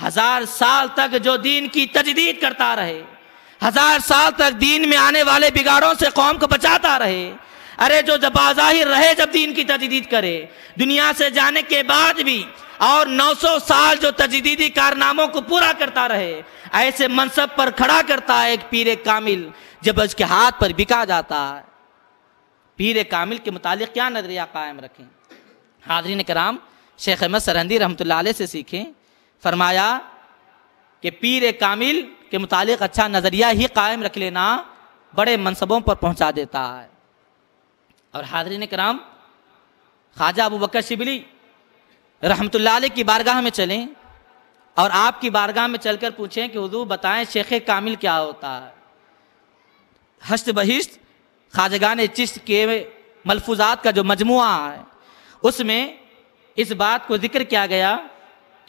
1000 साल तक जो दीन की तजदीद करता रहे, 1000 साल तक दीन में आने वाले बिगाड़ों से कौम को बचाता रहे। अरे जो बाज़ाहिर रहे जब दीन की तजदीद करे, दुनिया से जाने के बाद भी और 900 साल जो तजदीदी कारनामों को पूरा करता रहे, ऐसे मनसब पर खड़ा करता है एक पीर कामिल जब उसके हाथ पर बिका जाता है। पीर कामिल के मुतालिक क्या नजरिया कायम रखें। हाज़रीन कराम, शेख अहमद सरहंदी रहमतुल्लाह अलैह से सीखें। फरमाया कि पीर कामिल के मुतालिक अच्छा नज़रिया ही कायम रख लेना बड़े मनसबों पर पहुंचा देता है। और हाज़रीन कराम, ख्वाजा अबू बकर शिबली रहमतुल्लाह अलैह की बारगाह में चलें और आपकी बारगाह में चलकर पूछें कि हुजूर बताएं शेख कामिल क्या होता है। हश्त बहिश्त ख्वाजगान चिश्त के मलफूजात का जो मजमुआ है उसमें इस बात को जिक्र किया गया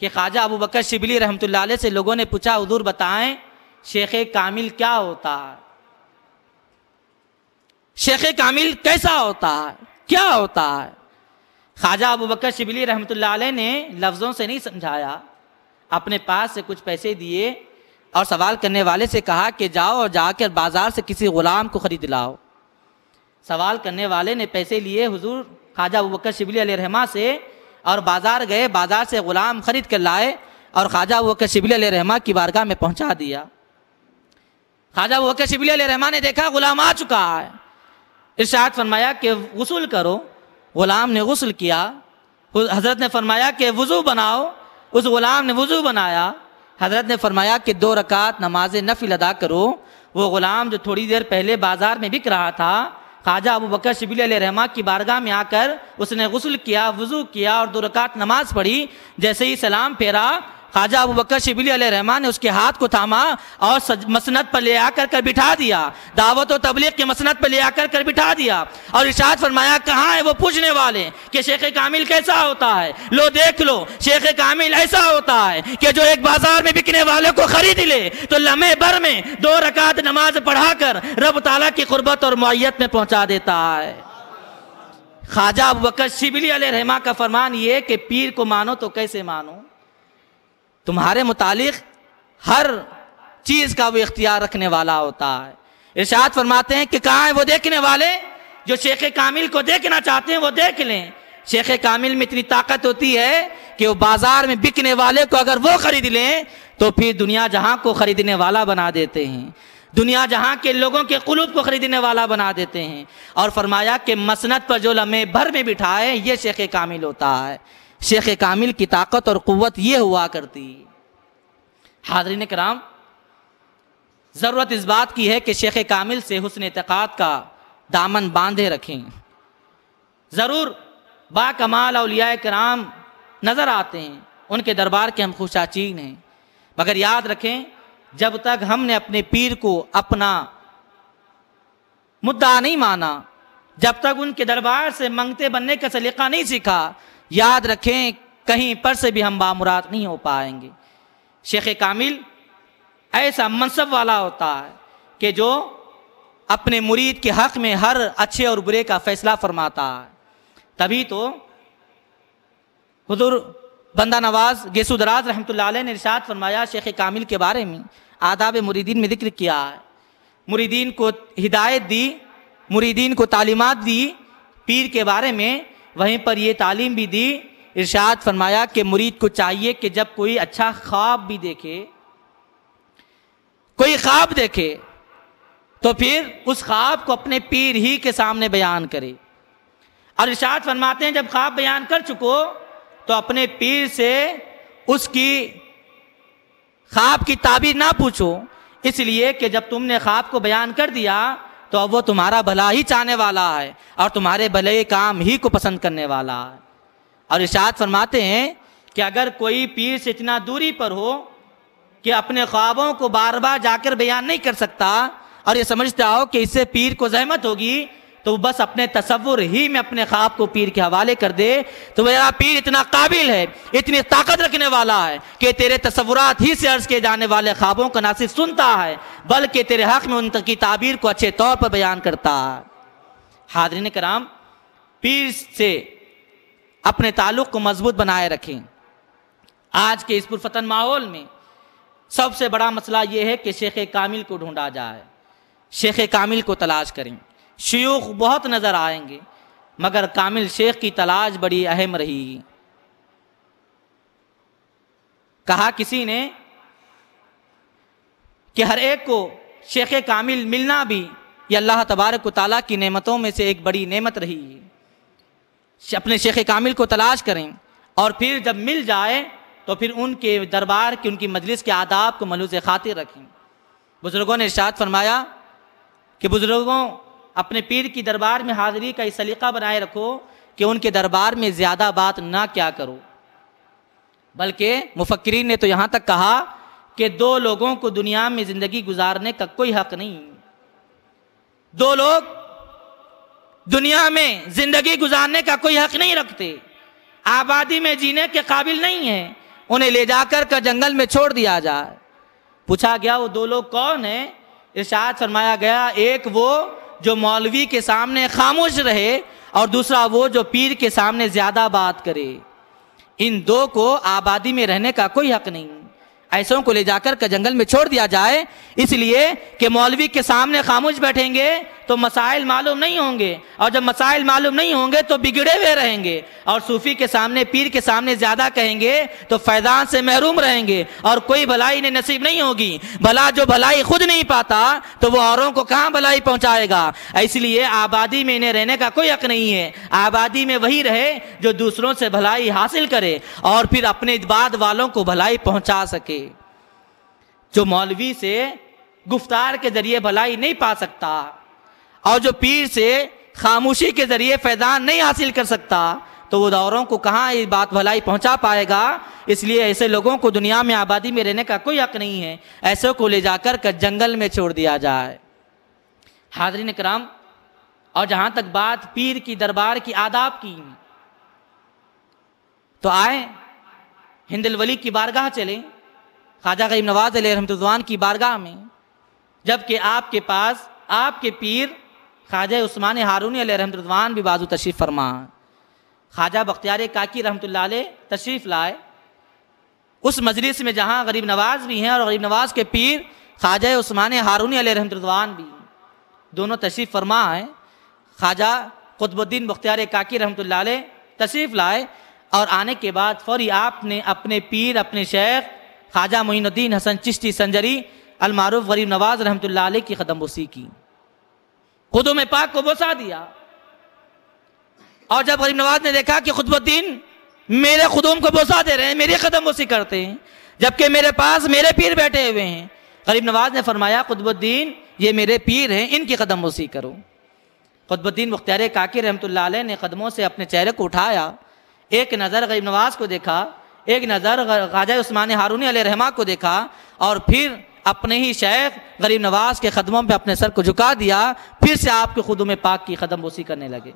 कि ख्वाजा अबू बकर शिबली रहमतुल्लाह अलैह से लोगों ने पूछा हुजूर बताएं शेख कामिल क्या होता है, शेख कामिल कैसा होता है, क्या होता है। ख्वाजा अबू बकर शिबली रहमतुल्लाह अलैह ने लफ्ज़ों से नहीं समझाया, अपने पास से कुछ पैसे दिए और सवाल करने वाले से कहा कि जाओ और जाकर बाज़ार से किसी ग़ुलाम को ख़रीद लाओ। सवाल करने वाले ने पैसे लिए हुजूर ख्वाजा अबू बकर शिबली अलैहिर्रहमा से और बाज़ार गए, बाज़ार से ग़ुलाम ख़रीद कर लाए और ख्वाजा अबू बकर शिबली अलैहिर्रहमा की बारगाह में पहुँचा दिया। ख्वाजा अबू बकर शिबली अलैहिर्रहमा ने देखा ग़ुलाम आ चुका है, इरशाद फरमाया कि गुस्ल करो। ग़ुलाम ने गुस्ल किया। हज़रत ने फरमाया कि वज़ू बनाओ। उस ग़ुलाम ने वज़ू बनाया। हज़रत ने फरमाया कि 2 रकात नमाज नफिल अदा करो। वो ग़ुलाम जो थोड़ी देर पहले बाज़ार में बिक रहा था, ख्वाजा अबू बकर शिबली अलैहिर्रहमा की बारगाह में आकर उसने गुस्ल किया, वज़ू किया और 2 रकात नमाज पढ़ी। जैसे ही सलाम फेरा, ख्वाजा अबू बकर शिबली अलैहिर्रहमा ने उसके हाथ को थामा और मसनद पर ले आकर कर बिठा दिया, दावत और तबलीग के मसनद पर ले आकर कर बिठा दिया और इरशाद फरमाया कहाँ है वो पूछने वाले कि शेख कामिल कैसा होता है। लो देख लो, शेख कामिल ऐसा होता है कि जो एक बाजार में बिकने वाले को खरीद ले तो लम्हे भर में 2 रकात नमाज पढ़ाकर रब ताला की कुर्बत और मुअय्यत में पहुंचा देता है। ख्वाजा अबू बकर शिबली अलैहिर्रहमा का फरमान ये कि पीर को मानो तो कैसे मानो, तुम्हारे मुतालिक हर चीज का वो इख्तियार रखने वाला होता है। इरशाद फरमाते हैं कि कहाँ है वो देखने वाले जो शेख कामिल को देखना चाहते हैं, वो देख लें। शेख कामिल में इतनी ताकत होती है कि वो बाजार में बिकने वाले को अगर वो खरीद लें तो फिर दुनिया जहां को खरीदने वाला बना देते हैं, दुनिया जहां के लोगों के कुलूब को खरीदने वाला बना देते हैं। और फरमाया कि मसनद पर जो लम्हे भर में बिठाए ये शेख कामिल होता है। शेख कामिल की ताकत और कुव्वत ये हुआ करती। हाज़रीन कराम, ज़रूरत इस बात की है कि शेख कामिल से हुस्न एतक़ाद का दामन बांधे रखें। ज़रूर बाकमाल औलिया कराम नज़र आते हैं, उनके दरबार के हम खुशाचीन हैं, मगर याद रखें जब तक हमने अपने पीर को अपना मुद्दा नहीं माना, जब तक उनके दरबार से मंगते बनने का सलीका नहीं सीखा, याद रखें कहीं पर से भी हम बामुराद नहीं हो पाएंगे। शेख कामिल ऐसा मनसब वाला होता है कि जो अपने मुरीद के हक़ में हर अच्छे और बुरे का फैसला फरमाता है। तभी तो हुज़ूर बंदा नवाज गेसू दराज रहमतुल्लाह अलैह ने इरशाद फरमाया शेख कामिल के बारे में, आदाब मुरीदीन में जिक्र किया है। मुरीदीन को हिदायत दी, मुरीदीन को तालीमात दी पीर के बारे में, वहीं पर ये तालीम भी दी। इरशाद फरमाया कि मुरीद को चाहिए कि जब कोई अच्छा ख्वाब भी देखे, कोई ख्वाब देखे तो फिर उस ख्वाब को अपने पीर ही के सामने बयान करे। और इरशाद फरमाते हैं जब ख्वाब बयान कर चुको तो अपने पीर से उसकी ख्वाब की ताबीर ना पूछो, इसलिए कि जब तुमने ख्वाब को बयान कर दिया तो अब वो तुम्हारा भला ही चाहने वाला है और तुम्हारे भले काम ही को पसंद करने वाला है। और इरशाद फरमाते हैं कि अगर कोई पीर से इतना दूरी पर हो कि अपने ख्वाबों को बार बार जाकर बयान नहीं कर सकता और ये समझता हो कि इससे पीर को जहमत होगी, तो बस अपने तसव्वुर ही में अपने ख्वाब को पीर के हवाले कर दे, तो मेरा पीर इतना काबिल है, इतनी ताकत रखने वाला है कि तेरे तसव्वुरात ही से अर्ज किए जाने वाले ख्वाबों को ना सिर्फ सुनता है बल्कि तेरे हक़ में उनकी ताबीर को अच्छे तौर पर बयान करता है। हाज़रीन कराम, पीर से अपने ताल्लुक़ को मजबूत बनाए रखें, आज के इस पुरफतन माहौल में सबसे बड़ा मसला ये है कि शेख कामिल को ढूंढा जाए, शेख कामिल को तलाश करें। शयूख बहुत नज़र आएंगे मगर कामिल शेख की तलाश बड़ी अहम रही। कहा किसी ने कि हर एक को शेख कामिल मिलना भी ये अल्लाह तबारक व तआला की नेमतों में से एक बड़ी नेमत रही है। अपने शेख कामिल को तलाश करें और फिर जब मिल जाए तो फिर उनके दरबार की, उनकी मजलिस के आदाब को मलूज़ खातिर रखें। बुज़ुर्गों ने इरशाद फरमाया कि बुज़ुर्गों अपने पीर की दरबार में हाज़िरी का इस सलीक़ा बनाए रखो कि उनके दरबार में ज़्यादा बात ना क्या करो। बल्कि मुफक्किरीन ने तो यहाँ तक कहा कि दो लोगों को दुनिया में ज़िंदगी गुजारने का कोई हक़ नहीं। दो लोग दुनिया में ज़िंदगी गुजारने का कोई हक़ नहीं रखते, आबादी में जीने के काबिल नहीं है, उन्हें ले जाकर का जंगल में छोड़ दिया जाए। पूछा गया वो दो लोग कौन है? इरशाद फरमाया गया एक वो जो मौलवी के सामने खामोश रहे और दूसरा वो जो पीर के सामने ज़्यादा बात करे। इन दो को आबादी में रहने का कोई हक़ नहीं। ऐसों को ले जाकर के जंगल में छोड़ दिया जाए इसलिए कि मौलवी के सामने खामोश बैठेंगे तो मसाइल मालूम नहीं होंगे, और जब मसाइल मालूम नहीं होंगे तो बिगड़े हुए रहेंगे, और सूफ़ी के सामने, पीर के सामने ज़्यादा कहेंगे तो फैज़ान से महरूम रहेंगे और कोई भलाई इन्हें नसीब नहीं होगी। भला जो भलाई खुद नहीं पाता तो वो औरों को कहाँ भलाई पहुँचाएगा। इसलिए आबादी में इन्हें रहने का कोई हक़ नहीं है। आबादी में वही रहे जो दूसरों से भलाई हासिल करे और फिर अपने बाद वालों को भलाई पहुँचा सके। जो मौलवी से गुफ्तार के ज़रिए भलाई नहीं पा सकता और जो पीर से खामोशी के ज़रिए फैज़ान नहीं हासिल कर सकता तो वो औरों को कहाँ ये बात भलाई पहुँचा पाएगा। इसलिए ऐसे लोगों को दुनिया में आबादी में रहने का कोई हक़ नहीं है। ऐसे को ले जाकर के जंगल में छोड़ दिया जाए। हाज़रीन किराम, और जहाँ तक बात पीर की दरबार की आदाब की तो आए हिंदुल वली की बारगाह चले, ख्वाजा गरीब नवाज अलैहि रहमतुल्लाह की बारगाह में, जबकि आपके पास आपके पीर ख्वाजा उस्मान हारूनी अलैहि रहमतुल्लाह भी बाजू तशरीफ़ फरमा, ख्वाजा बख्तियार काकी रहमतुल्लाह अलैह तशरीफ़ लाए उस मजलिस में जहाँ गरीब नवाज भी हैं और गरीब नवाज के पीर ख्वाजा उस्मान हारूनी अलैहि रहमतुल्लाह भी दोनों तशरीफ़ फरमा हैं। ख्वाजा कुतुबुद्दीन बख्तियार काकी रहमतुल्लाह अलैह तशरीफ़ लाए और आने के बाद फौरी आपने अपने पीर, अपने शेख ख्वाजा मोइनुद्दीन हसन चिश्ती संजरी अलमारूफ गरीब नवाज रहमतुल्लाह अलैह की कदमबोसी की, खुदुम पाक को बोसा दिया। और जब गरीब नवाज ने देखा कि खुतबुद्दीन मेरे खुदुम को बोसा दे रहे हैं, मेरी कदमबोसी करते हैं, जबकि मेरे पास मेरे पीर बैठे हुए हैं, गरीब नवाज ने फरमाया खुतबुद्दीन ये मेरे पीर हैं, इनकी कदमबोसी करो। खुतबुद्दीन बख्तियार काकी रहमतुल्लाह अलैह ने कदमों से अपने चेहरे को उठाया, एक नज़र गरीब नवाज को देखा, एक नज़र ख्वाजा उस्मान हारूनी अलैहि रहमा को देखा और फिर अपने ही शेख गरीब नवाज के कदमों पे अपने सर को झुका दिया। फिर से आपके खुदुम पाक की कदमबोसी करने लगे।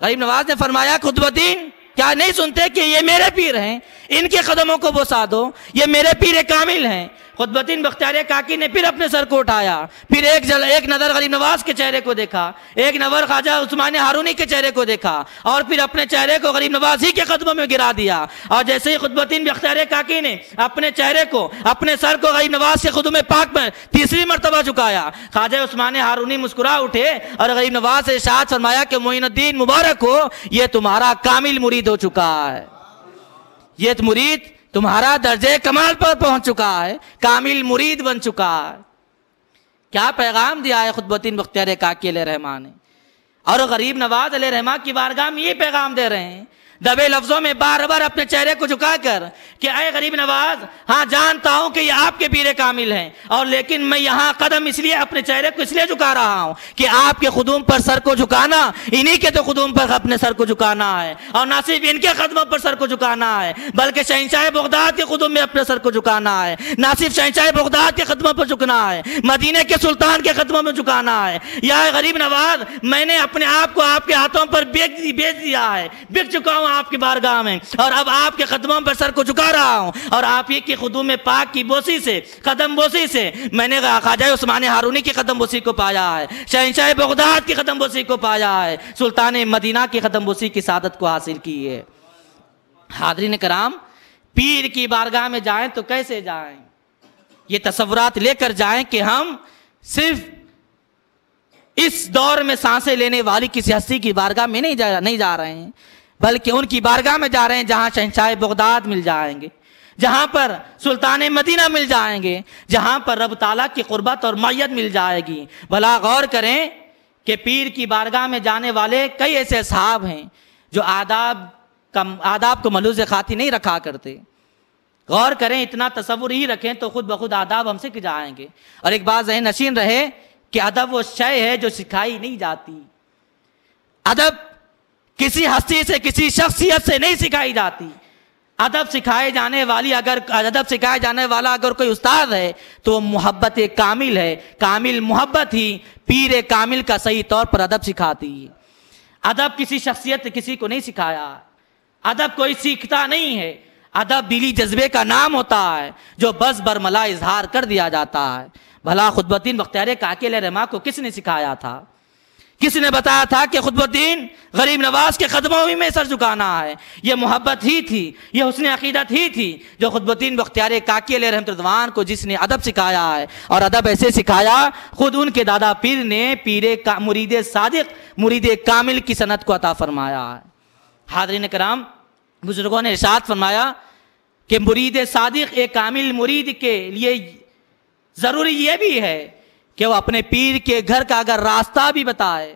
गरीब नवाज ने फरमाया खुतबुद्दीन क्या नहीं सुनते कि ये मेरे पीर हैं, इनके कदमों को बोसा दो, ये मेरे पीर कामिल हैं। खुतबुद्दीन बख्तियार काकी ने फिर अपने सर को उठाया, फिर एक नज़र गरीब नवाज के चेहरे को देखा, एक नज़र ख्वाजा उस्मान हारूनी के चेहरे को देखा और फिर अपने चेहरे को गरीब नवाज ही के कदमों में गिरा दिया। और जैसे ही खुतबुद्दीन बख्तियार काकी ने अपने चेहरे को, अपने सर को गरीब नवाज के खुदुम पाक में तीसरी मरतबा झुकाया, ख्वाजा उस्मान हारूनी मुस्कुरा उठे और गरीब नवाज से इरशाद फरमाया कि मोइनुद्दीन मुबारक हो, ये तुम्हारा कामिल मुरीद हो चुका है, ये मुरीद तुम्हारा दर्जे कमाल पर पहुंच चुका है, कामिल मुरीद बन चुका है। क्या पैगाम दिया है खुतबुद्दीन बख्तियार काकी अलैहि रहमा ने, और गरीब नवाज अलैहि रहमा की बारगाह में ये पैगाम दे रहे हैं दबे लफ्जों में बार बार अपने चेहरे को झुकाकर कि अय गरीब नवाज, हाँ जानता हूं कि ये आपके पीर कामिल हैं, और लेकिन मैं यहाँ कदम इसलिए अपने चेहरे को इसलिए झुका रहा हूँ कि आपके खुदूम पर सर को झुकाना, इन्हीं के तो खुदूम पर अपने सर को झुकाना है, और ना सिर्फ इनके कदमों पर सर को झुकाना है बल्कि शहंशाह बगदाद के खुदूम में अपने सर को झुकाना है। ना सिर्फ शहंशाह बगदाद के कदमों पर झुकना है, मदीने के सुल्तान के कदमों में झुकाना है। या गरीब नवाज, मैंने अपने आप को आपके हाथों पर बेच दिया है, बिक चुका हूँ आपकी बारगाह में, और अब आपके कदमों पर सर को झुका रहा हूं, और आप ही की खुदूम पाक की बोसी से, कदम बोसी से मैंने ख्वाजा उस्मान हारूनी की कदम बोसी को पाया है, शहंशाह बगदाद की कदम बोसी को पाया है, सुल्तान मदीना की कदम बोसी की सादत को हासिल की है। हाज़रीन किराम, पीर की बारगाह में जाएं तो कैसे जाएं? ये तसव्वुरात लेकर जाएं कि हम सिर्फ इस दौर में सांसें लेने वाली किसी हस्ती की बारगाह में नहीं जा रहे हैं, बल्कि उनकी बारगाह में जा रहे हैं जहां शहंशाह बगदाद मिल जाएंगे, जहां पर सुल्तान मदीना मिल जाएंगे, जहां पर रब ताला की कुर्बत और मैयत मिल जाएगी। भला गौर करें कि पीर की बारगाह में जाने वाले कई ऐसे असहाब हैं जो आदाब को मलूज़ खाती नहीं रखा करते। गौर करें, इतना तसव्वुर ही रखें तो खुद ब खुद आदाब हमसे सीख जाएंगे। और एक बात ज़हन नशीन रहे कि अदब वो शय है जो सिखाई नहीं जाती। अदब किसी हस्ती से, किसी शख्सियत से नहीं सिखाई जाती। अदब सिखाए जाने वाला अगर कोई उस्ताद है तो मोहब्बत कामिल है। कामिल मोहब्बत ही पीर कामिल का सही तौर पर अदब सिखाती है। अदब किसी शख्सियत किसी को नहीं सिखाया, अदब कोई सीखता नहीं है। अदब दिली जज्बे का नाम होता है जो बस बरमला इजहार कर दिया जाता है। भला खुतबुद्दीन बख्तियार काकी अलैहिर्रहमा को किसने सिखाया था? किसने बताया था कि खुतबुद्दीन गरीब नवाज के कदमों में सर झुकाना है? यह मोहब्बत ही थी, यह हुस्न अकीदत ही थी जो खुतबुद्दीन बख्तियार काकी अलैहिर्रहमान को जिसने अदब सिखाया है। और अदब ऐसे सिखाया, खुद उनके दादा पीर ने मुरीद सादिक, मुरीद कामिल की सनत को अता फरमाया है। हाज़रीन कराम, बुजुर्गों ने इरशाद फरमाया कि मुरीद सादिक एक कामिल मुरीद के लिए ज़रूरी ये भी है कि वो अपने पीर के घर का अगर रास्ता भी बताए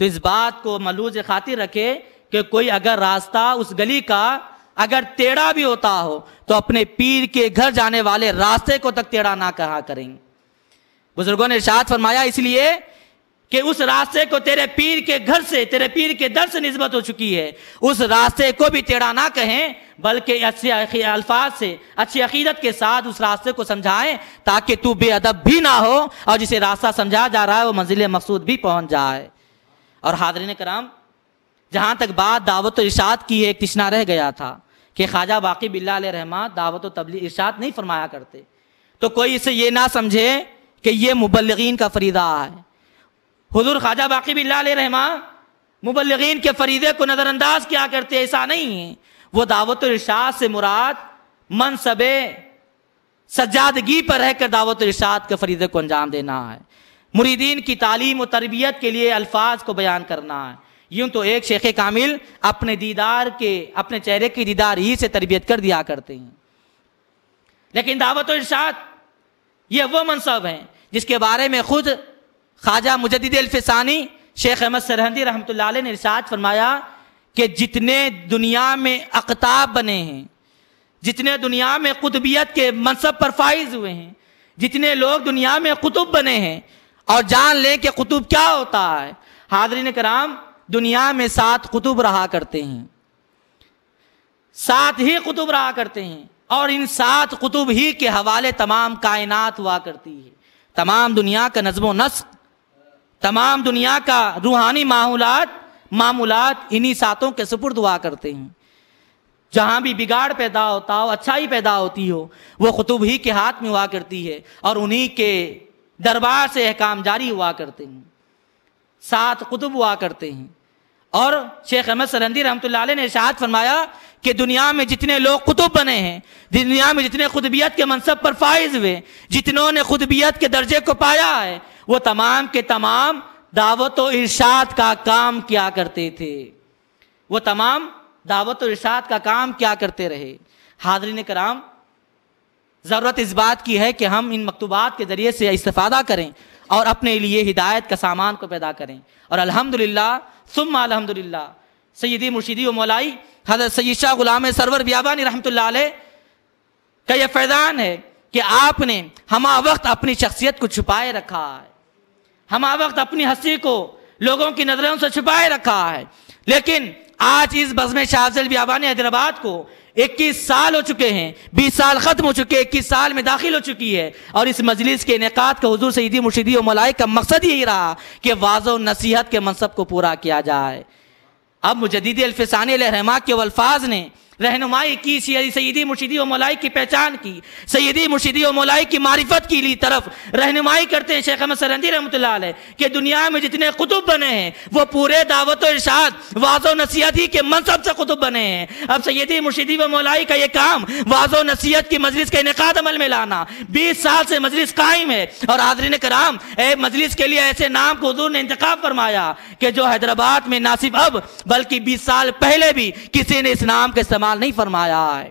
तो इस बात को मलूज़ खातिर रखे कि कोई अगर रास्ता उस गली का अगर टेढ़ा भी होता हो तो अपने पीर के घर जाने वाले रास्ते को तक टेढ़ा ना कहा करें। बुजुर्गों ने इरशाद फरमाया इसलिए कि उस रास्ते को तेरे पीर के घर से, तेरे पीर के दर से निस्बत हो चुकी है, उस रास्ते को भी टेढ़ा ना कहें, बल्कि अच्छे अल्फाज से, अच्छी अकीदत के साथ उस रास्ते को समझाएं ताकि तू बेअदब भी ना हो और जिसे रास्ता समझाया जा रहा है वो मंजिल मकसूद भी पहुंच जाए। और हाज़रीन कराम, जहाँ तक बात दावत और इरशाद की है, एक तिश्ना रह गया था कि ख्वाजा बाकी बिल्ला अलैहिर्रहमा दावत और तबलीग इरशाद नहीं फरमाया करते, तो कोई इसे ये ना समझे कि ये मुबल्लिगीन का फरीदा है। हुजूर ख्वाजा बाकी बिल्ला अलैहिर्रहमा मुबल्लिगीन के फरीदे को नज़रअंदाज किया करते, ऐसा नहीं है। वो दावत और इरशाद से मुराद मनसबे सज्जादगी पर रहकर दावत और इरशाद के फरीदे को अंजाम देना है। मुरीदीन की तालीम और तरबियत के लिए अल्फाज को बयान करना है। यूं तो एक शेख कामिल अपने चेहरे की दीदार ही से तरबियत कर दिया करते हैं, लेकिन दावत और इरशाद ये वो मनसब हैं जिसके बारे में खुद ख्वाजा मुजद्दिद अल-फिसानी शेख अहमद सरहंदी रहमतुल्लाह अलैह ने इरशाद फरमाया कि जितने दुनिया में अक़ताब बने हैं, जितने दुनिया में कुतुबियत के मनसब पर फाइज हुए हैं, जितने लोग दुनिया में कुतुब बने हैं, और जान लें कि कुतुब क्या होता है। हाज़रीन कराम, दुनिया में 7 कुतुब रहा करते हैं, 7 ही कुतुब रहा करते हैं, और इन 7 कुतुब ही के हवाले तमाम कायनात हुआ करती है। तमाम दुनिया का नज़्म नस्क, तमाम दुनिया का रूहानी मामूलात इन्हीं 7 के सुपुर्द हुआ करते हैं। जहाँ भी बिगाड़ पैदा होता हो, अच्छाई पैदा होती हो, वो कुतुब ही के हाथ में हुआ करती है और उन्हीं के दरबार से अहकाम जारी हुआ करते हैं। 7 कुतुब हुआ करते हैं। और शेख अहमद सरहंदी रहमतुल्लाह अलैह ने इरशाद फरमाया कि दुनिया में जितने लोग कुतुब बने हैं, दुनिया में जितने खुतबियत के मनसब पर फाइज हुए, जितनों ने खुतबियत के दर्जे को पाया है, वो तमाम के तमाम दावत और इरशाद का काम किया करते थे। वो तमाम दावत और इरशाद का काम क्या करते रहे। हाज़रीन कराम, ज़रूरत इस बात की है कि हम इन मकतूबात के ज़रिए से इस्तिफ़ादा करें और अपने लिए हिदायत का सामान को पैदा करें। और अल्हम्दुलिल्लाह सुम्मा अल्हम्दुलिल्लाह, सय्यदी मुर्शिदी व मौलाई हज़रत सय्यद शाह गुलाम सरवर बियाबानी रहमतुल्लाह अलैह का यह फैज़ान है कि आपने हमा वक्त अपनी शख्सियत को छुपाए रखा है, हमा वक्त अपनी हस्ती को लोगों की नज़रों से छुपाए रखा है। लेकिन आज इस बज़्म शाह अफ़ज़ल बियाबानी हैदराबाद को 21 साल हो चुके हैं, 20 साल ख़त्म हो चुके, 21 साल में दाखिल हो चुकी है। और इस मजलिस के इनेकाद का हुज़ूर सय्यदी मुर्शिदी व मौलाई का मकसद यही रहा कि वाज़ व नसीहत के मनसब को पूरा किया जाए। अब मुजद्दिद अल-फिसानी अलैहिर्रहमा के अल्फाज ने रहनुमाई की, सैयदी मुर्शिदी व मौलाई की पहचान की, सैयदी मुर्शिदी व मौलाई की मारिफत की ली तरफ रहनुमाई करते हैं शेख अहमद सरहंदी रहमतुल्लाह अलैह कि दुनिया में जितने कुतुब बने हैं वो पूरे दावत और इरशाद वाज़ो नसीहत ही के मनसब से कुतुब बने हैं। अब सैयदी मुर्शिदी व मौलाई का ये काम वाज़ो नसीहत की मजलिस का इनेकाद अमल में लाना, 20 साल से मजलिस कायम है। और हाज़रीन कराम, मजलिस के लिए ऐसे नाम को हुजूर ने इंतखाब फरमाया कि जो हैदराबाद में ना सिर्फ अब बल्कि 20 साल पहले भी किसी ने इस नाम का इस्तेमाल नहीं फरमाया है।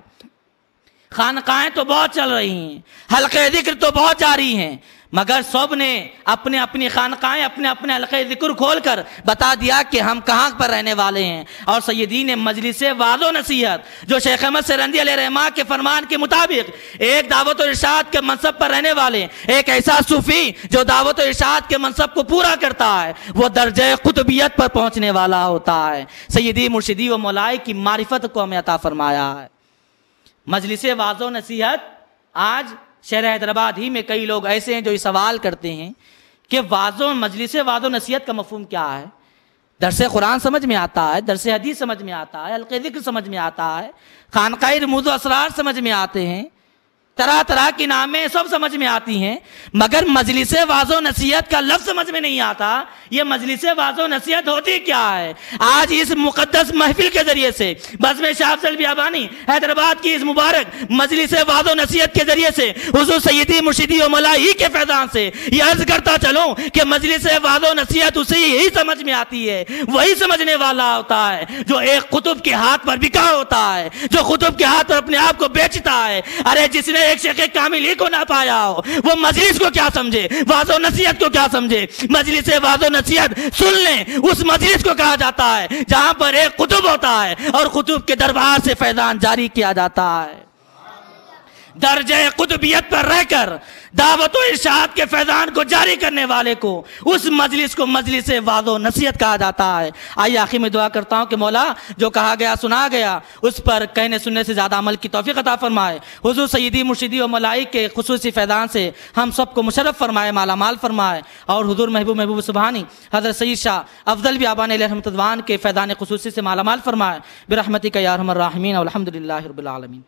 खानकाएं तो बहुत चल रही हैं, हल्के जिक्र तो बहुत जारी हैं, मगर सब ने अपने अपनी खानकाएं, अपने अपने हल्के जिक्र खोल कर बता दिया कि हम कहाँ पर रहने वाले हैं। और सैयदी ने मजलिस वाज़ो नसीहत जो शेख अहमद सरहंदी अलैहिर्रहमा के फरमान के मुताबिक एक दावत और इरशाद के मनसब पर रहने वाले, एक ऐसा सूफी जो दावत और इरशाद के मनसब को पूरा करता है, वो दर्जे कुतुबियत पर पहुंचने वाला होता है। सैयदी मुर्शिदी व मौलाई की मारिफत को हमें अता फरमाया है। मजलिस वाज़ो नसीहत, आज शहर हैदराबाद ही में कई लोग ऐसे हैं जो ये सवाल करते हैं कि मजलिस वाज़ो नसीहत का मफहूम क्या है। दरसे कुरान समझ में आता है, दरसे हदीस समझ में आता है, हल्के ज़िक्र समझ में आता है, खानकाए रमूज़ व असरार समझ में आते हैं, तरह तरह की नामें सब समझ में आती हैं, मगर मजलिस वाज़ो नसीहत का लफ्ज़ समझ में नहीं आता। ये मजलिस वाज़ो नसीहत होती क्या है? आज इस मुक़द्दस महफिल के जरिए से बज़्म शाह अफ़ज़ल बियाबानी हैदराबाद की इस मुबारक मजलिस वाज़ो नसीहत के जरिए से हुज़ूर सैयदी मुर्शिदी व मौलाई के फैज़ान से ये अर्ज़ करता चलूँ कि मजलिस वाज़ो नसीहत उसे यही समझ में आती है, वही समझने वाला होता है जो एक कुतुब के हाथ पर बिका होता है, जो कुतुब के हाथ पर अपने आप को बेचता है। अरे जिसने एक शेख कामिल ही को ना पाया हो वो मजलिस को क्या समझे, वाज़ो नसीहत को क्या समझे। मजलिस वाज़ो नसीहत सुन लें, उस मजलिस को कहा जाता है जहां पर एक कुतुब होता है और कुतुब के दरबार से फैजान जारी किया जाता है। दर्जे कुतुबियत पर रहकर दावत और इरशाद के फैजान को जारी करने वाले को, उस मजलिस को मजलिस वाज़ो नसीहत कहा जाता है। आइए आखिर में दुआ करता हूँ कि मौला जो कहा गया सुना गया उस पर कहने सुनने से ज़्यादा अमल की तौफीक अता फरमाए। हुज़ूर सैयदी मुर्शिदी व मौलाई के खुसूसी फैजान से हम सबको मुशर्रफ फरमाए, मालामाल फरमाए। और हुज़ूर महबूब सुबहानी हज़रत सैयद शाह अफ़ज़ल बियाबानी अलैहिर्रहमतुल्लाह के फैजान खुसूसी से मालामाल फरमाए। बिरहमतिका या अरहमर राहिमीन। अल्हम्दुलिल्लाहि रब्बिल आलमीन।